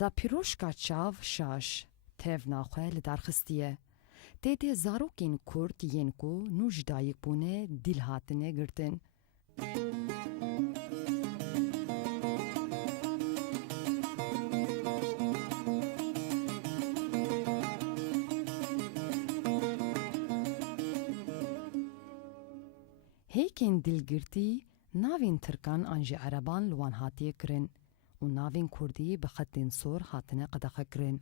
دا پیروشکا چاو شاش تیو ناخواه لدارخستیه. تیده زاروکین کرد ینکو نوش دایک بونه دیل هاتنه گرتن. هیکن دلگرتی ناوین ترکان انجی عربان لوان هاتیه کرن و ناوین کردی بخطین سور هاتنه قدخه کرن.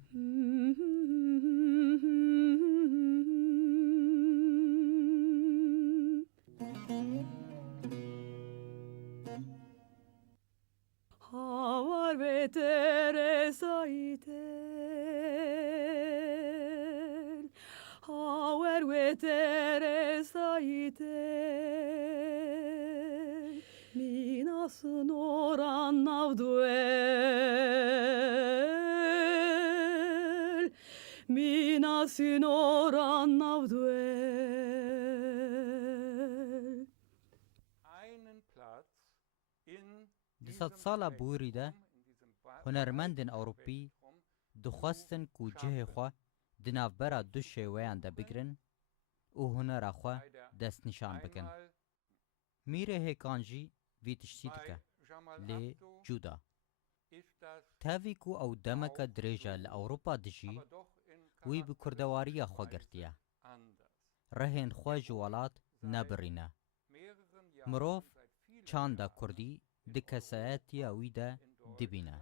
Havar ve teresaitel, havar ve teresaitel, minasın oran navduel, minasın oran navduel. Di sed sala borî de hunermendên Ewropî dixwestin ku cihê xwe di navbera du şêweyan de bigirin û hunera xwe destnîşan bikin. Mîrê hêkan jî vî tiştî dike, lê cuda. Tevî ku ew demeke dirêj e li Ewropa dijî, wî bi kurdewariya xwe girtiye. Rihên xwe ji welat nebirîne. Mirov çanda Kurdî di kesayetiya wî de dibîne.